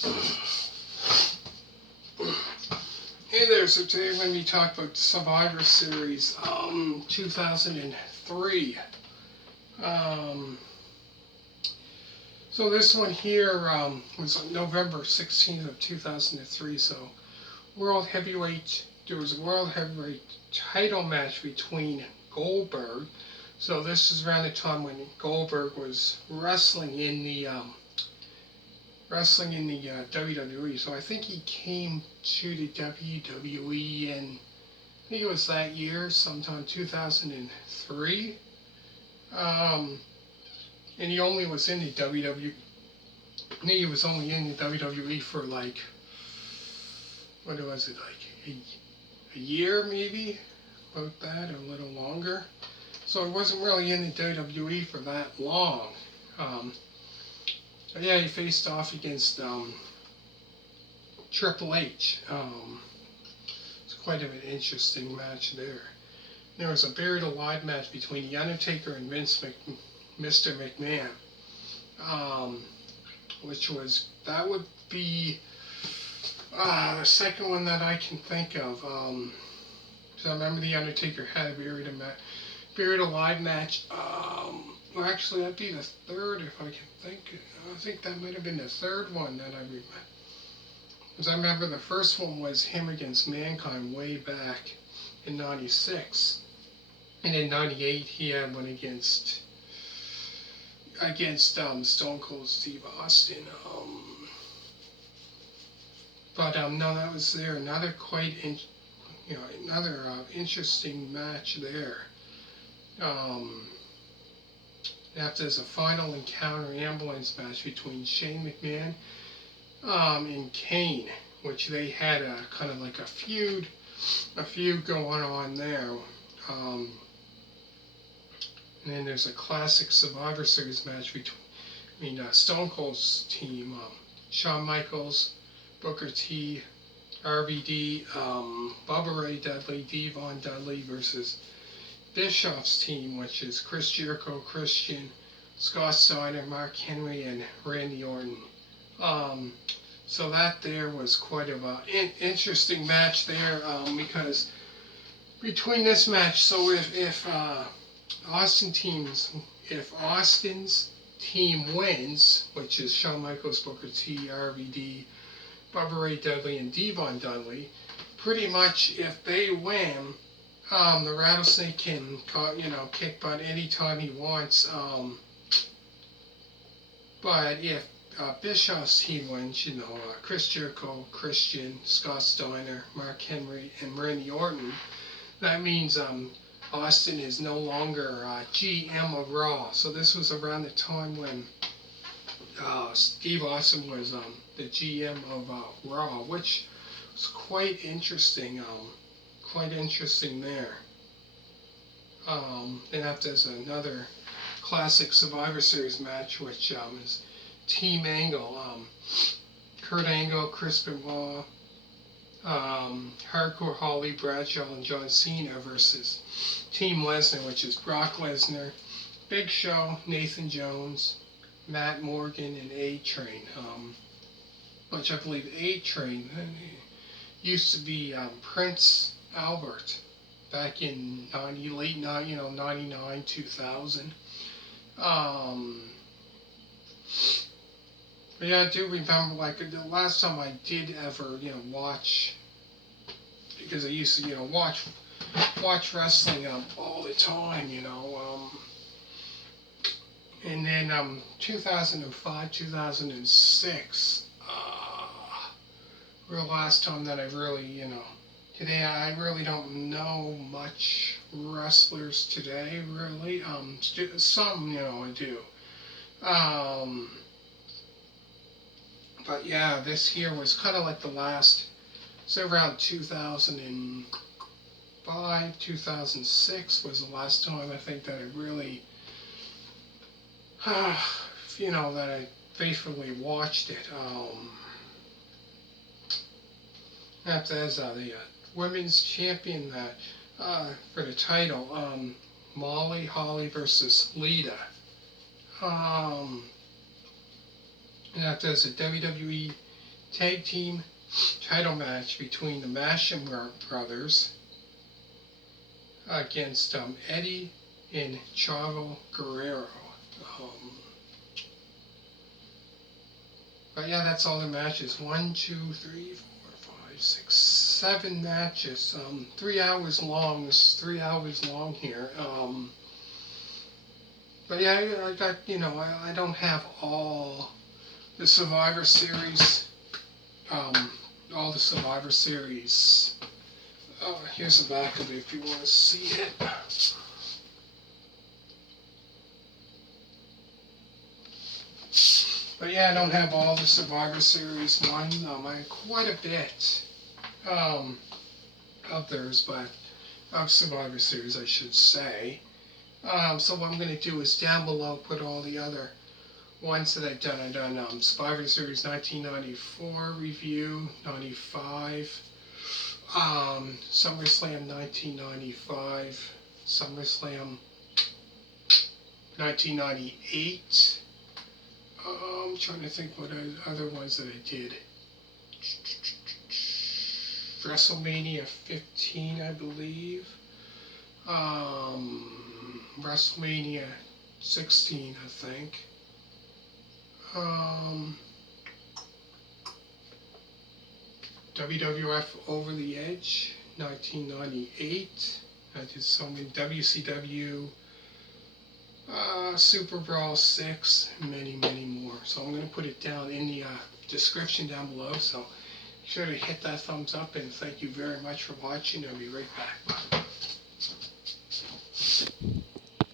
Hey there, so today we're going to be talking about Survivor Series 2003. Um, so this one here was on November 16th of 2003. So there was a World Heavyweight title match between Goldberg. So this is around the time when Goldberg was wrestling in the WWE. So I think he came to the WWE in, I think it was that year, sometime 2003. And he only was in the WWE. I think he was only in the WWE for like, what was it, like a year maybe? About that, or a little longer. So he wasn't really in the WWE for that long. But yeah, he faced off against Triple H. It's quite of an interesting match there. There was a buried alive match between The Undertaker and Mr. McMahon, that would be the second one that I can think of. So I remember The Undertaker had a buried alive match. Well, actually, that'd be the third if I can think. I think that might have been the third one that I remember. Because I remember the first one was him against Mankind way back in '96, and in '98 he had one against Stone Cold Steve Austin. No, that was there. Another interesting match there. After there's a final encounter ambulance match between Shane McMahon and Kane, which they had a kind of like a feud going on there. And then there's a classic Survivor Series match between Stone Cold's team, Shawn Michaels, Booker T, RVD, Bubba Ray Dudley, Devon Dudley versus Bischoff's team, which is Chris Jericho, Christian, Scott Steiner, Mark Henry, and Randy Orton. So that there was quite of an interesting match there, because between this match, so if Austin's team wins, which is Shawn Michaels, Booker T, RVD, Bubba Ray Dudley, and Devon Dudley, pretty much if they win, the Rattlesnake can, kick butt anytime he wants. But if Bischoff's team wins, Chris Jericho, Christian, Scott Steiner, Mark Henry, and Randy Orton, that means Austin is no longer GM of Raw. So this was around the time when Steve Austin was the GM of Raw, which was quite interesting. Quite interesting there. And after there's another classic Survivor Series match, which is Team Angle, Kurt Angle, Chris Benoit, Hardcore Holly, Bradshaw, and John Cena versus Team Lesnar, which is Brock Lesnar, Big Show, Nathan Jones, Matt Morgan, and A-Train. Which I believe A-Train used to be Prince Albert back in late 99, 2000. But yeah, I do remember, like, the last time I did ever, watch, because I used to, watch wrestling all the time, and then 2005, 2006, real last time that I really, today I really don't know much wrestlers today, really. Some, I do. But yeah, this here was kind of like the last, so around 2005, 2006 was the last time I think that I really, that I faithfully watched it. After there's the women's champion for the title, Molly Holly versus Lita. And after there's a WWE tag team title match between the Masham brothers against Eddie and Chavo Guerrero. But yeah, that's all the matches. 1, 2, 3, 4, 5, 6, 7 matches. 3 hours long. This is 3 hours long here. But yeah, I got, I don't have all the Survivor Series. All the Survivor Series. Here's the back of it if you want to see it. But yeah, I don't have all the Survivor Series one. I have quite a bit of theirs, but of Survivor Series, I should say. So what I'm going to do is down below put all the other ones that I've done. I've done Survivor Series 1994 review, 95, SummerSlam 1995, SummerSlam 1998. I'm trying to think what other ones that I did. WrestleMania 15, I believe. WrestleMania 16, I think. WWF Over the Edge, 1998. I did so many. WCW, Super Brawl 6, many, many more. So I'm going to put it down in the description down below. So be sure to hit that thumbs up, and thank you very much for watching. I'll be right back.